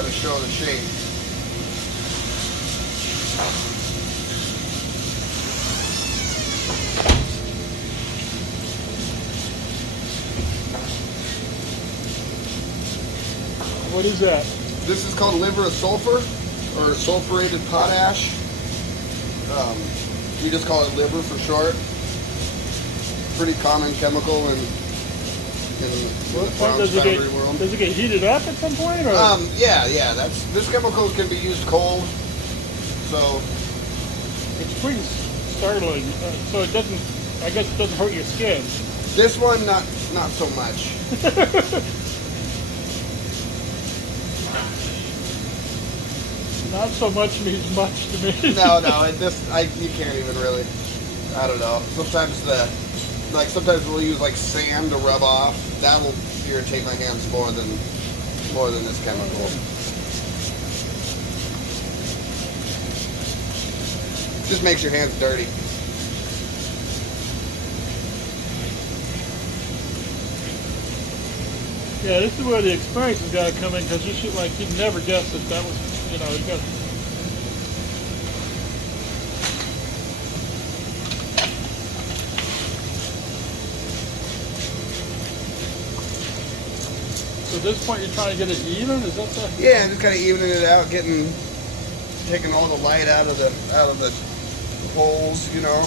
kind of show the shape. What is that? This is called liver of sulfur, or sulfurated potash. We just call it liver for short. Pretty common chemical in the bronze foundry world. Does it get heated up at some point? Or? Yeah. This chemical can be used cold. So it's pretty startling. So it doesn't. I guess it doesn't hurt your skin. This one, not so much. Not so much means much to me. No, you can't even really. I don't know. Sometimes we'll use like sand to rub off. That'll irritate my hands more than this chemical. Just makes your hands dirty. Yeah, this is where the experience has got to come in, because you'd never guess that was. You know, you got. So at this point, you're trying to get it even. Is that the? Yeah, just kind of evening it out, taking all the light out of the holes, you know.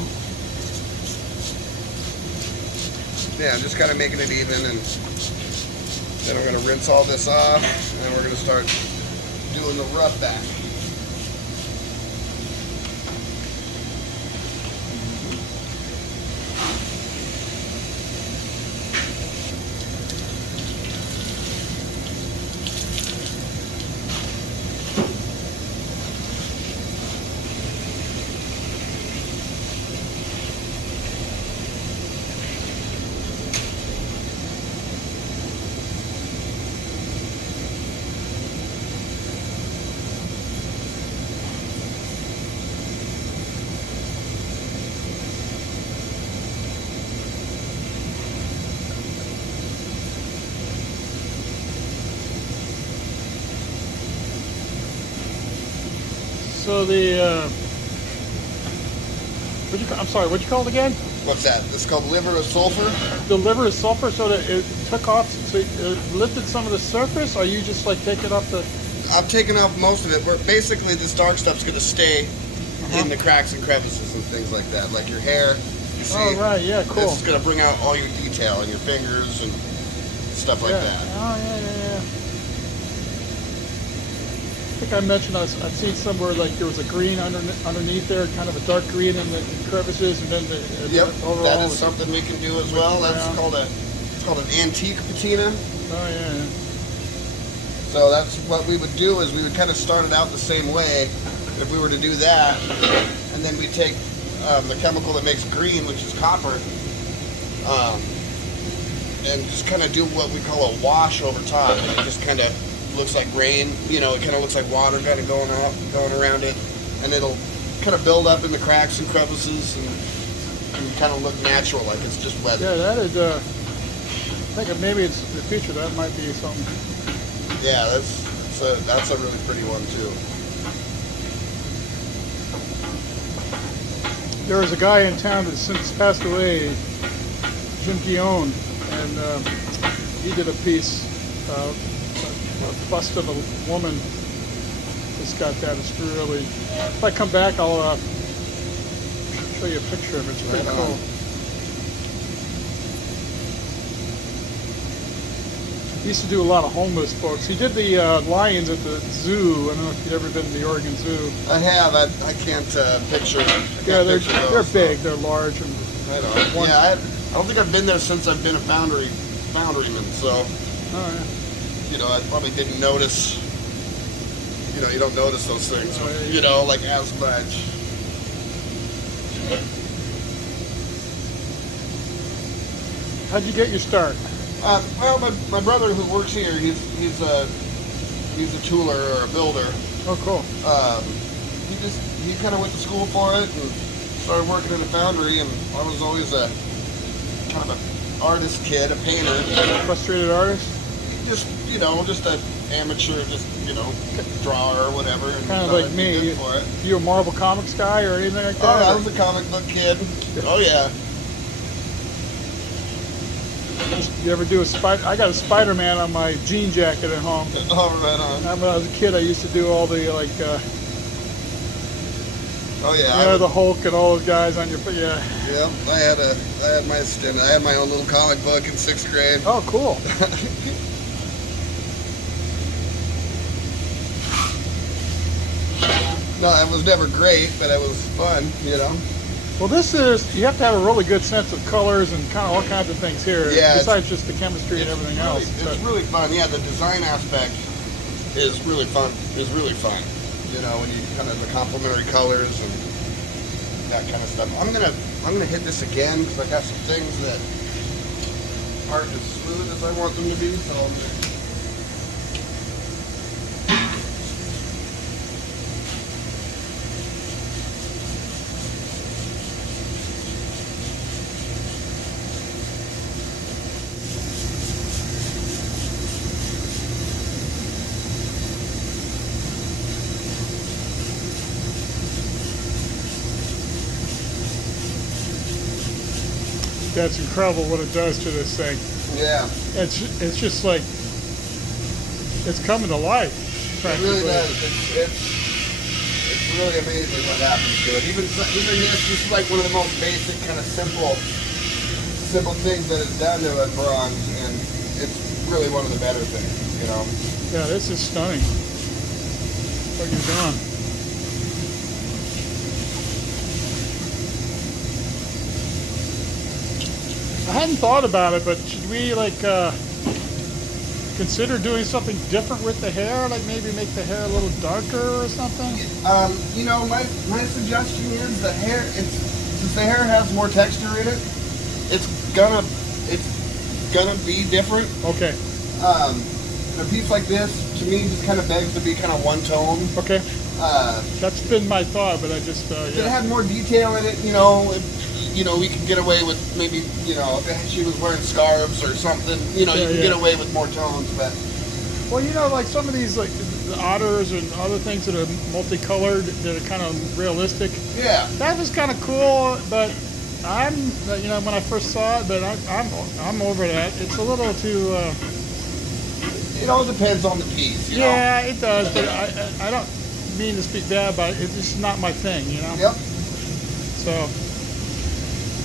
Yeah, just kind of making it even, and then we're gonna rinse all this off, and then we're gonna start doing the rub back. So I'm sorry, what'd you call it again? What's that? This is called liver of sulfur. The liver of sulfur, so that it took off, so it lifted some of the surface, or you just like taking off the... I've taken off most of it. Basically this dark stuff's going to stay in the cracks and crevices and things like that, like your hair. You see, oh, right, yeah, cool. This is going to bring out all your detail and your fingers and stuff like that. Oh, yeah. I think I mentioned I've seen somewhere like there was a green underneath there, kind of a dark green in the crevices, and then Yep, that is something we can do as well. That's called an antique patina. Oh yeah. So that's what we would do, is we would kind of start it out the same way if we were to do that, and then we take the chemical that makes green, which is copper, and just kind of do what we call a wash over top, and it just kind of looks like rain, you know, it kind of looks like water kind of going around it, and it'll kind of build up in the cracks and crevices and kind of look natural, like it's just weather. Yeah, that is, I think maybe it's the future, that might be something. Yeah, that's a really pretty one too. There was a guy in town that since passed away, Jim Guillaume, and he did a piece, a bust of a woman that's got that. It's really, if I come back, I'll show you a picture of it. It's pretty cool. He used to do a lot of homeless folks. He did the lions at the zoo. I don't know if you've ever been to the Oregon Zoo. I have. I can't picture. Yeah, they're big. They're large. And I know. Yeah, I don't think I've been there since I've been a foundryman. So, you know, I probably didn't notice. You know, you don't notice those things. You know, like as much. How'd you get your start? Well, my brother who works here, he's a tooler or a builder. Oh, cool. He kind of went to school for it and started working in a foundry, and I was always a kind of an artist kid, a painter. Frustrated artist? just just an amateur, just drawer or whatever. And Kind of thought like I'd be me. good for it. You a Marvel Comics guy or anything like that? Oh, I or- was a comic book kid. Oh yeah. You ever do a spider? I got a Spider-Man on my jean jacket at home. Oh, right on. When I was a kid, I used to do all the like, Oh yeah. you know, the Hulk and all those guys on your. Yeah. Yeah, I had my stint. I had my own little comic book in 6th grade. Oh, cool. No, it was never great, but it was fun. Well, this is, you have to have a really good sense of colors and kind of all kinds of things here. Yeah, Besides just the chemistry and everything else. It's really fun. Yeah, the design aspect is really fun. When you kind of the complementary colors and that kind of stuff. I'm gonna hit this again because I got some things that aren't as smooth as I want them to be. So I'm gonna. That's incredible what it does to this thing. Yeah. It's just like, it's coming to life. It really does. It's really amazing what happens to it. Even this is like one of the most basic, kind of simple things that is done to a bronze, and it's really one of the better things. Yeah, this is stunning. What you're doing. I hadn't thought about it, but should we like consider doing something different with the hair? Like maybe make the hair a little darker or something? My suggestion is the hair. Since the hair has more texture in it, it's gonna be different. Okay. A piece like this, to me, just kind of begs to be kind of one tone. Okay. That's been my thought, but I just If it had more detail in it, we could get away with maybe, if she was wearing scarves or something, you can get away with more tones, but. Well, like some of these, like the otters and other things that are multicolored, that are kind of realistic. Yeah. That was kind of cool, but when I first saw it, but I'm over that. It's a little too. It all depends on the piece, Yeah, it does, but I don't mean to speak bad, but it's just not my thing, Yep. So.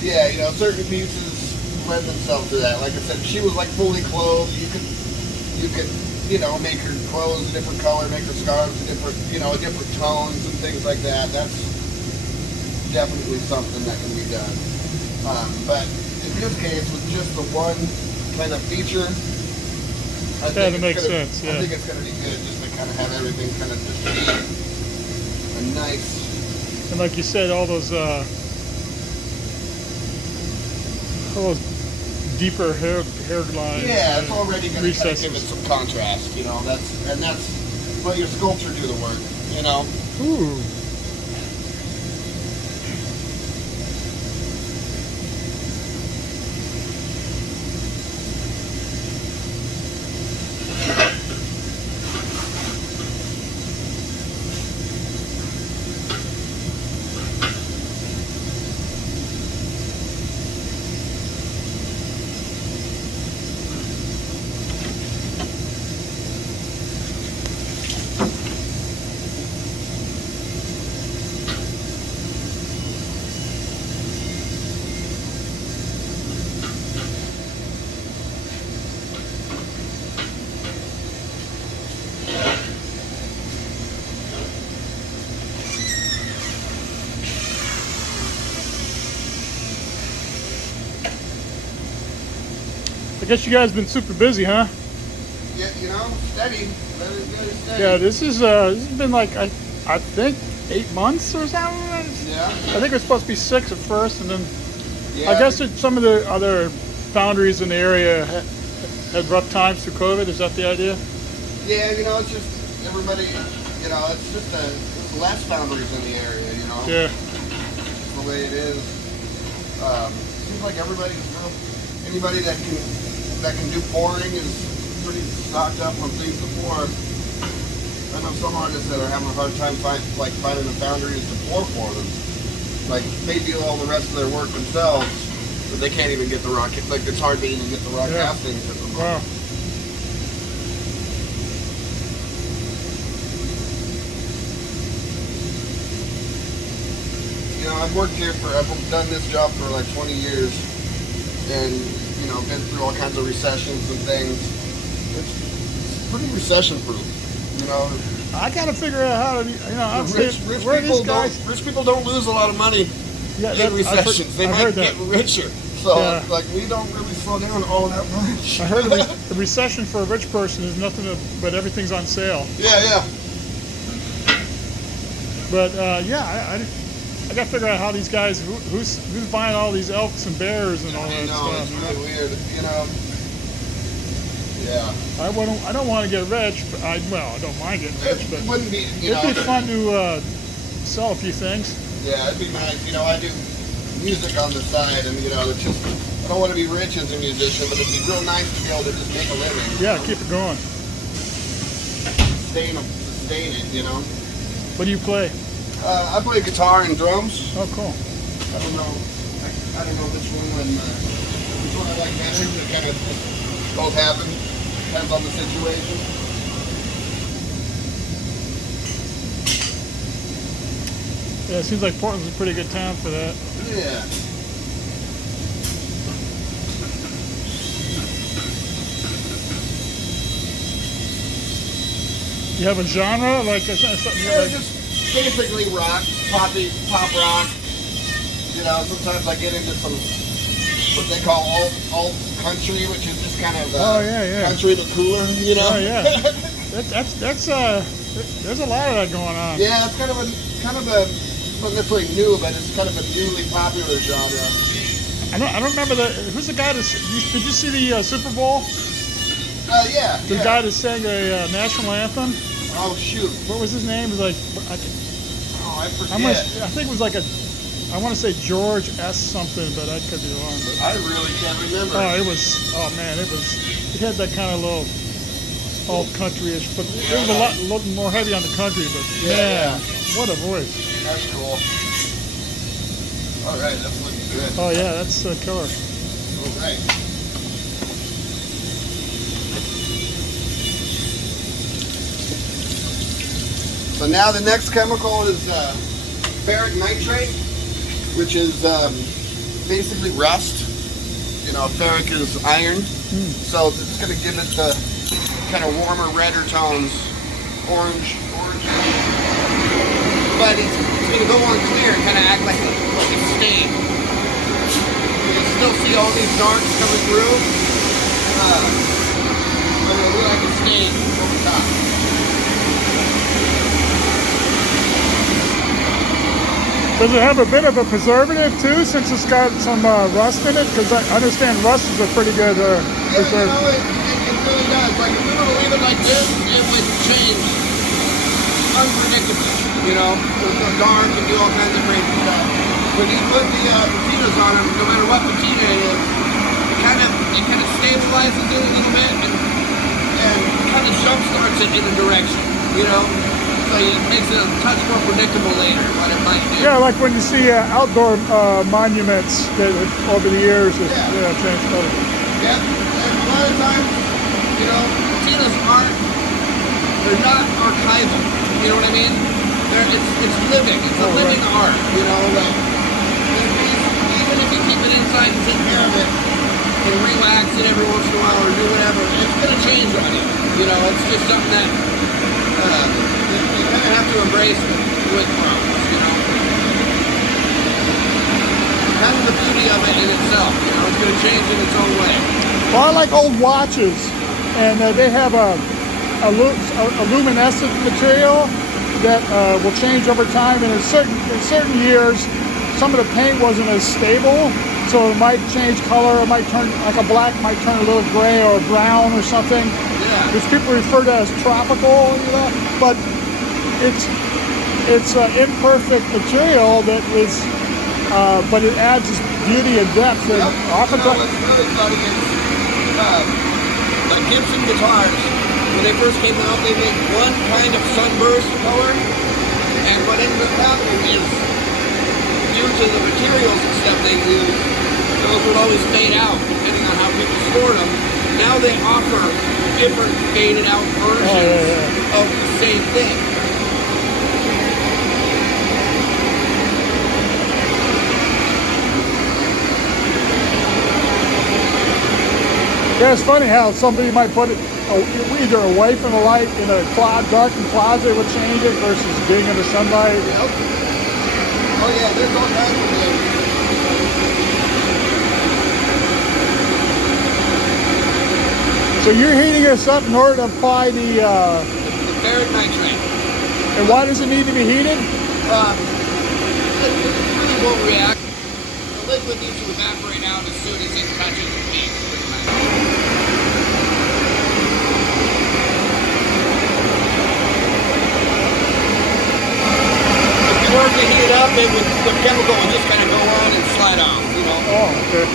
Yeah, certain pieces lend themselves to that. Like I said, if she was like fully clothed, you could, make her clothes a different color, make her scarves a different tones and things like that. That's definitely something that can be done. But in this case, with just the one kind of feature, I think it makes sense. Yeah. I think it's going to be good just to kind of have everything kind of just be a nice. And like you said, all those deeper hairline. Yeah, it's already going to kind of recesses. give it some contrast. That's let your sculpture do the work. Ooh. I guess you guys been super busy, huh? Yeah, steady. Very steady. Yeah, this has been like I think 8 months or something. Yeah. I think it was supposed to be 6 at first, and then Yeah. I guess some of the other foundries in the area had rough times through COVID. Is that the idea? Yeah, it's just everybody. It's just there's less foundries in the area. Yeah. It's the way it is. Seems like anybody that can do pouring is pretty stocked up on things before. I know some artists that are having a hard time finding the foundries to pour for them. Like they do all the rest of their work themselves, but they can't even get the raw. Like it's hard to even get the raw castings at the moment. Wow. You know, I've worked here I've done this job for like 20 years, and you know, been through all kinds of recessions and things. It's pretty recession-proof. You know, I gotta figure out how to. You know, I'm rich people don't lose a lot of money in recessions. They might get richer. So, like, we don't really slow down all that much. I heard the recession for a rich person is nothing but everything's on sale. Yeah. But I gotta figure out how these guys, who's buying all these elks and bears and all that stuff. It's really weird. You know. Yeah. I don't want to get rich. But I don't mind getting rich, but it wouldn't be. It'd be fun to sell a few things. Yeah, it'd be nice. You know, I do music on the side, and you know, it's just I don't want to be rich as a musician, but it'd be real nice to be able to just make a living. Yeah, keep it going. Sustain it, you know. What do you play? I play guitar and drums. Oh, cool. I don't know which one I like better. It kind of both happen. Depends on the situation. Yeah, it seems like Portland's a pretty good town for that. Yeah. You have a genre, like something like Just basically rock, pop rock. You know, sometimes I get into some what they call alt country, which is just kind of country but cooler. You know. Oh yeah. That's there's a lot of that going on. Yeah, it's kind of a not necessarily new, but it's kind of a newly popular genre. I don't remember who's the guy that did you see the Super Bowl? Yeah. The guy that sang a national anthem. Oh shoot! What was his name? It was like I forget. I think it was like I want to say George S. something, but I could be wrong. But I really can't remember. It had that kind of little alt country-ish, but it was a lot more heavy on the country. But man, what a voice! That's cool. All right, that's looking good. Oh yeah, that's killer. All right. So now the next chemical is ferric nitrate, which is basically rust. You know, ferric is iron, so it's going to give it the kind of warmer, redder tones, orange. But it's going to go on clear and kind of act like a stain. You can still see all these darks coming through, but it'll look like a stain over top. Does it have a bit of a preservative too, since it's got some rust in it? Because I understand rust is a pretty good preservative. You know, it really does. Like if we were to leave it like this, it would change unpredictably. You know, it'll go dark and do all kinds of crazy stuff. When you put the patinas on them, no matter what patina it is, it kind of stabilizes it a little bit and kind of jump starts it in a direction. You know. So it makes it a touch more predictable later, what it might do. Yeah, like when you see outdoor monuments that over the years have changed color. Yeah, and a lot of times, you know, patinas they're not archival, you know what I mean? It's living, it's a living art, you know, like, even if you keep it inside and take care of it, and relax it every once in a while or do whatever, it's going to change on you, you know, it's just something that, you kind of have to embrace with problems, you know. That's the beauty of it in itself, you know. It's going to change in its own way. Well, I like old watches, and they have a luminescent material that will change over time. And in certain years, some of the paint wasn't as stable, so it might change color. It might turn like a black might turn a little gray or brown or something. Yeah. Which people refer to as tropical, you know, but it's imperfect material that is, but it adds beauty and depth. And oftentimes, what's really funny is Like Gibson guitars, when they first came out, they made one kind of sunburst color, and what ended up happening is, due to the materials and stuff they use, those would always fade out depending on how people stored them. Now they offer different faded out versions of the same thing. Yeah, it's funny how somebody might put it either away from the light in a darkened closet would change it versus being in the sunlight. Yep. Oh yeah, there's all kinds of things. So you're heating this up in order to apply the ferric nitrate. And why does it need to be heated? It really won't react. The liquid needs to evaporate out as soon as it touches the paint. If you weren't to heat it up, the chemical would just kind of go on and slide off, you know. Oh, okay.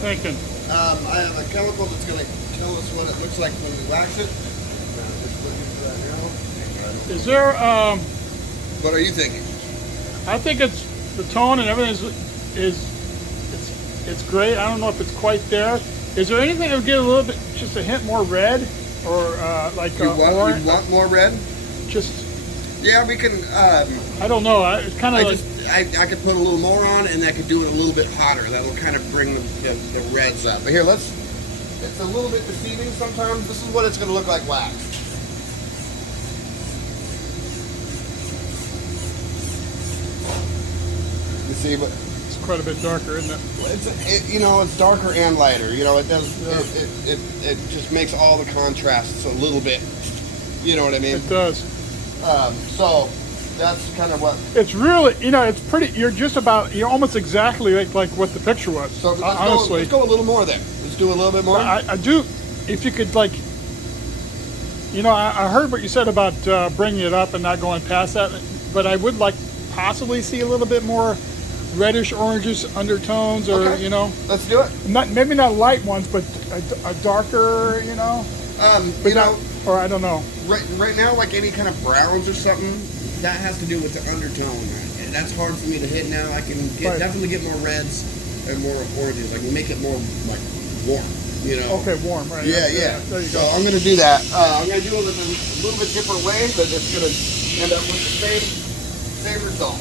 thinking? I have a chemical that's going to tell us what it looks like when we wax it. Just looking for that now. Is there? What are you thinking? I think it's the tone and everything it's great. I don't know if it's quite there. Is there anything that would get a little bit, just a hint more red, or like you want more red? Just yeah, we can. I don't know. It's kind of like. I could put a little more on, and I could do it a little bit hotter. That will kind of bring the reds up. But here, it's a little bit deceiving sometimes. This is what it's going to look like waxed. You see, but it's quite a bit darker, isn't it? It's darker and lighter. It does. Yeah. It just makes all the contrasts a little bit. You know what I mean? It does. So. That's kind of what it's really. It's pretty. You're almost exactly like what the picture was. So honestly, let's go a little more there. Let's do a little bit more. I do. If you could I heard what you said about bringing it up and not going past that, but I would like possibly see a little bit more reddish, orangish undertones, or okay. Let's do it. Maybe not light ones, but a darker, or I don't know. Right now, like any kind of browns or something. That has to do with the undertone, and that's hard for me to hit now. I can definitely get more reds and more oranges. I can make it more like warm, Okay, warm, right? Yeah. There you so go. I'm going to do that. I'm going to do it in a little bit different way, but it's going to end up with the same result.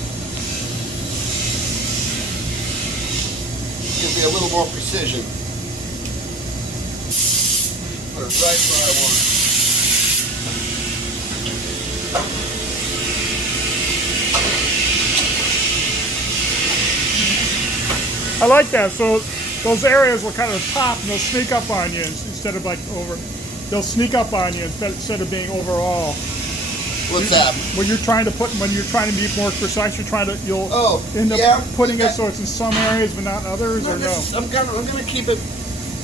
Give me a little more precision. Put it right where I want it. I like that. So those areas will kind of pop and they'll sneak up on you instead of like over. They'll sneak up on you instead of being overall. What's that? When you're trying to be more precise, you'll end up putting it so it's in some areas but not others, or no? I'm gonna keep it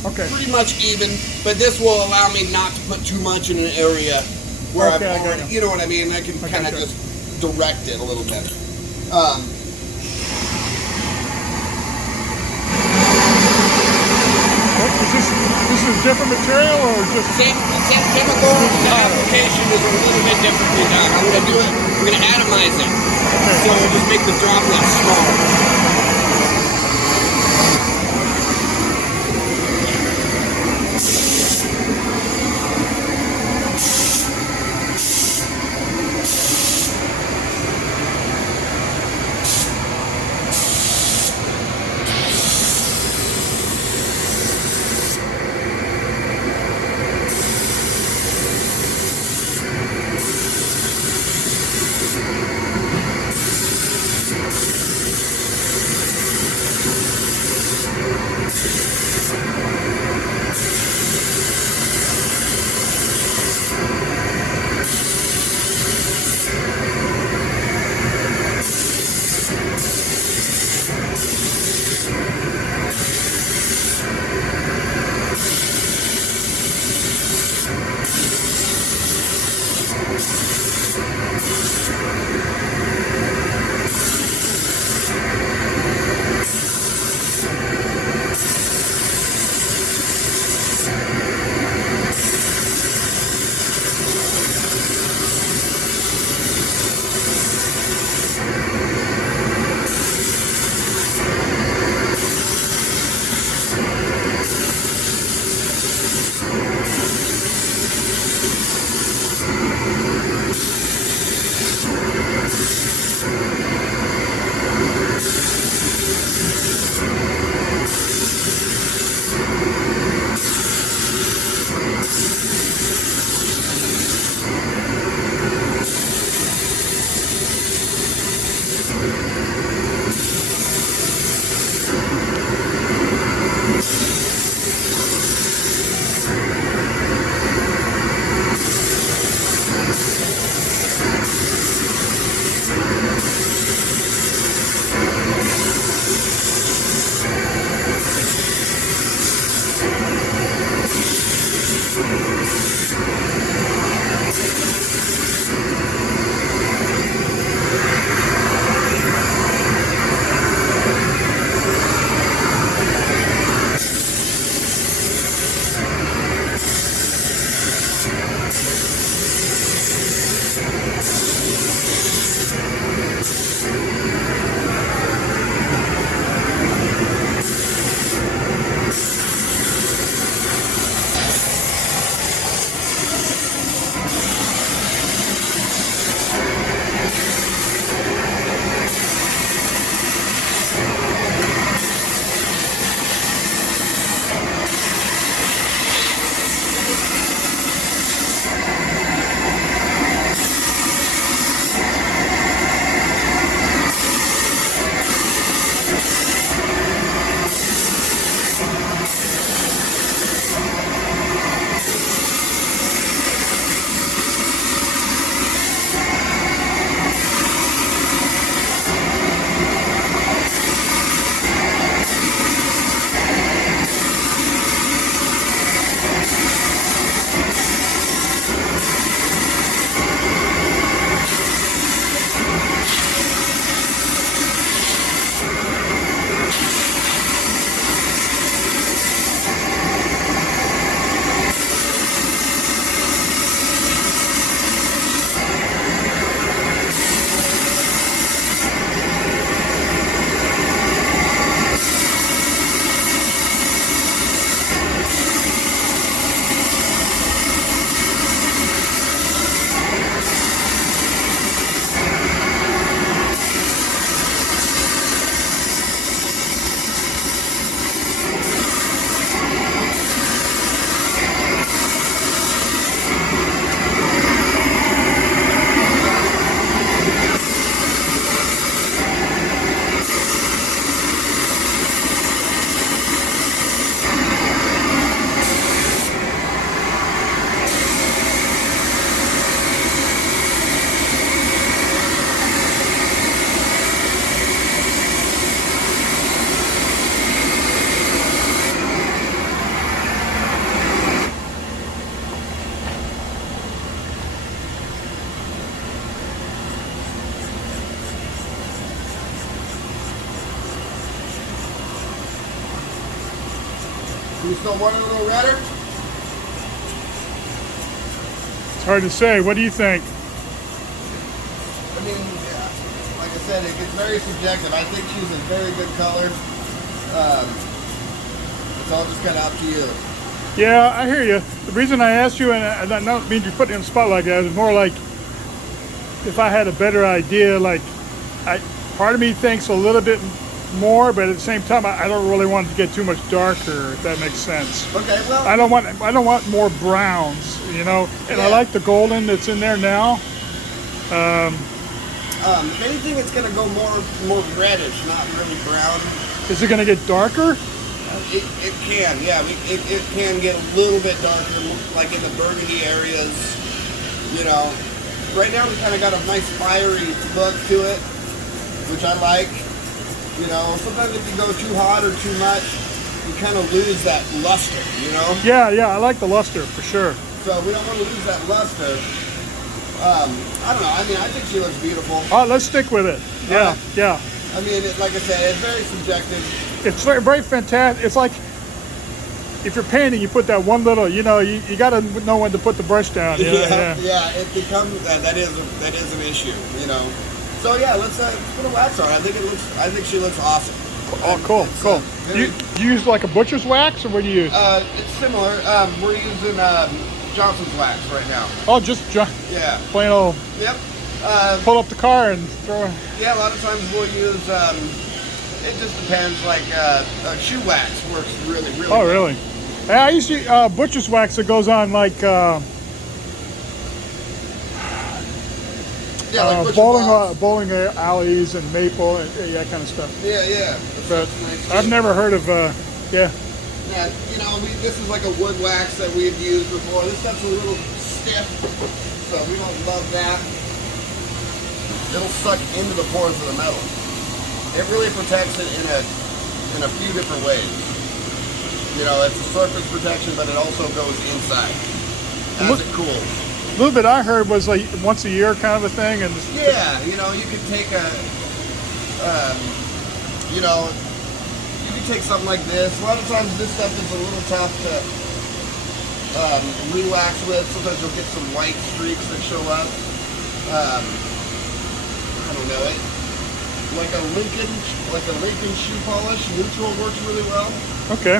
okay. Pretty much even, but this will allow me not to put too much in an area where I've already, you know what I mean? I can kind of just direct it a little better. This is different material, or just same chemical? The application is a little bit differently done. I'm going to do it. We're going to atomize it, so we'll just make the droplets smaller. Do you still want it a little redder? It's hard to say. What do you think? I mean, yeah, like I said, it gets very subjective. I think she's a very good color. It's all just kind of up to you. Yeah, I hear you. The reason I asked you, and I don't mean to put you on the spot like that, is more like if I had a better idea, like part of me thinks a little bit more, but at the same time, I don't really want it to get too much darker, if that makes sense. Okay, well, I don't want more browns, you know. And I like the golden that's in there now. if anything, it's gonna go more reddish, not really brown. Is it gonna get darker? It can, yeah. It can get a little bit darker, like in the burgundy areas. You know, right now we kind of got a nice fiery look to it, which I like. You know, sometimes if you go too hot or too much, you kind of lose that luster, you know? Yeah, I like the luster for sure. So we don't want to lose that luster. I don't know. I mean, I think she looks beautiful. Oh, let's stick with it. Yeah. I mean, like I said, it's very subjective. It's very fantastic. It's like if you're painting, you put that one little, you know, you got to know when to put the brush down. Yeah. It becomes that is an issue, you know. So yeah, let's put a wax on. I think she looks awesome. Oh, cool. You use like a butcher's wax, or what do you use? It's similar. We're using Johnson's wax right now. Oh, just Yeah. plain old. Yep. Pull up the car and throw. Yeah, a lot of times we'll use. It just depends. Like shoe wax works really Oh, well. really? Yeah, I used to butcher's wax that goes on like. Yeah, like bowling alleys and maple and that kind of stuff. Yeah. But Nice I've too. never heard of. Yeah, you know, this is like a wood wax that we've used before. This stuff's a little stiff, so we don't love that. It'll suck into the pores of the metal. It really protects it in a few different ways. You know, it's a surface protection, but it also goes inside as it cools. A little bit I heard was like once a year kind of a thing, and Yeah, you know, you could take take something like this. A lot of times this stuff is a little tough to relax with. Sometimes you'll get some white streaks that show up. I don't know it. Like a Lincoln shoe polish, neutral works really well. okay.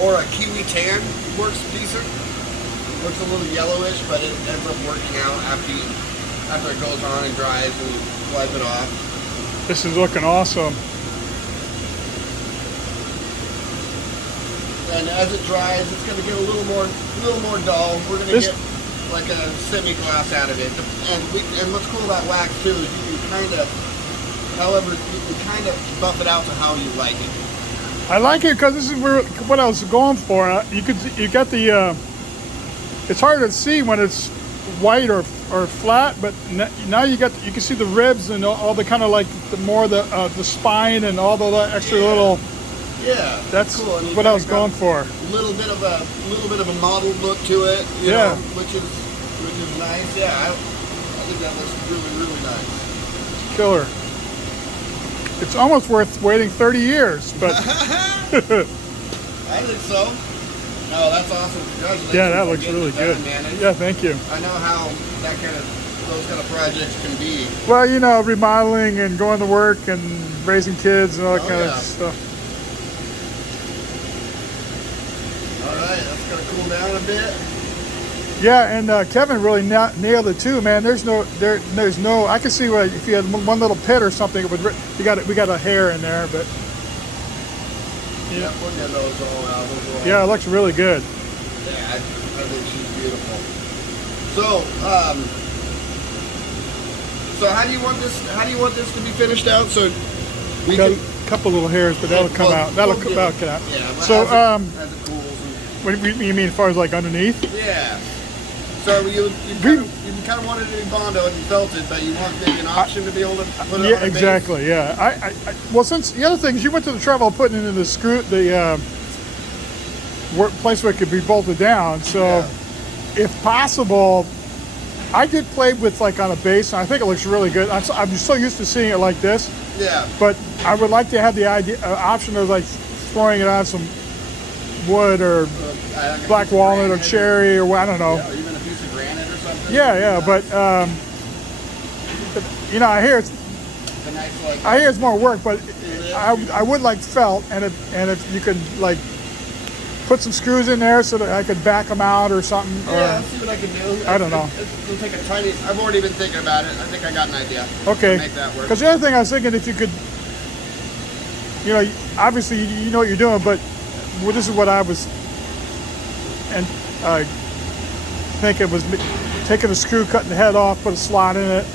Or a kiwi tan works decent. Looks a little yellowish, but it ends up working out after it goes on and dries and wipe it off. This is looking awesome. And as it dries, it's going to get a little more dull. We're going to get like a semi-gloss out of it. And what's cool about wax too is you can kind of buff it out to how you like it. I like it because this is what I was going for. You got the. It's hard to see when it's white or flat, but now you can see the ribs and all the kind of like the spine and all the extra little. Yeah, that's cool. what I was going for. A little bit of a mottled look to it, you know, which is nice. Yeah, I think that looks really, really nice. Killer. It's almost worth waiting 30 years, but. I think so. No, that's awesome. Congratulations. Yeah, that looks really good. Yeah, thank you. I know how those kind of projects can be. Well, you know, remodeling and going to work and raising kids and all that kind of stuff. All right, that's gonna cool down a bit. Yeah, and Kevin really nailed it too, man. There's no. I can see if you had one little pit or something, it would. We got a hair in there, but. Yeah, we'll get those all out. Yeah, it looks really good. Yeah, I think she's beautiful. So how do you want this to be finished out? So we got can a couple little hairs, but that'll come out. That'll come out. Yeah. So as it cools. What do you mean as far as like underneath? Yeah. So you kind of wanted it to be bondoed and felted, but you want maybe an option to be able to put it on a base? Exactly. Yeah. Well, since the other thing is you went to the trouble of putting it in the place where it could be bolted down. So, if possible, I did play with like on a base, and I think it looks really good. I'm so used to seeing it like this. Yeah. But I would like to have the option of like throwing it on some wood or Like a black piece of walnut or granite cherry or I don't know. Yeah, or even a piece of granite or something. Yeah, but you know, I hear it's A nice, like, it's more work, but I would like felt, and if you could like put some screws in there so that I could back them out or something. yeah, let's see what I can do. I don't know. It'll take a tiny. I've already been thinking about it. I think I got an idea. Okay. To make that work. Because the other thing I was thinking, if you could, you know, obviously you know what you're doing, but well, this is what I was, and thinking was taking a screw, cutting the head off, put a slot in it,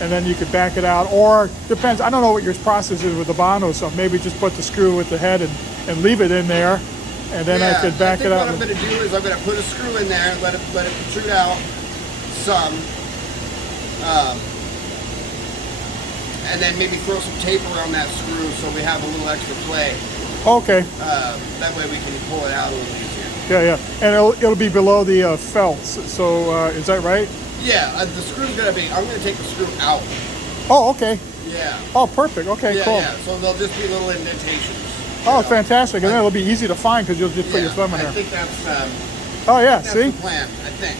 and then you could back it out. Or depends. I don't know what your process is with the Bono, so maybe just put the screw with the head and leave it in there, and then I could back it out. What I'm going to do is I'm going to put a screw in there and let it protrude out some. And then maybe throw some tape around that screw so we have a little extra play. Okay. That way we can pull it out a little easier. Yeah, and it'll be below the felts. So is that right? Yeah, the screw's gonna be. I'm gonna take the screw out. Oh, okay. Yeah. Oh, perfect. Okay, Yeah, cool. yeah. So there'll just be little indentations. Oh, fantastic! And then it'll be easy to find because you'll just put your thumb in I there. think that's. Oh yeah, That's see? the plan. I think.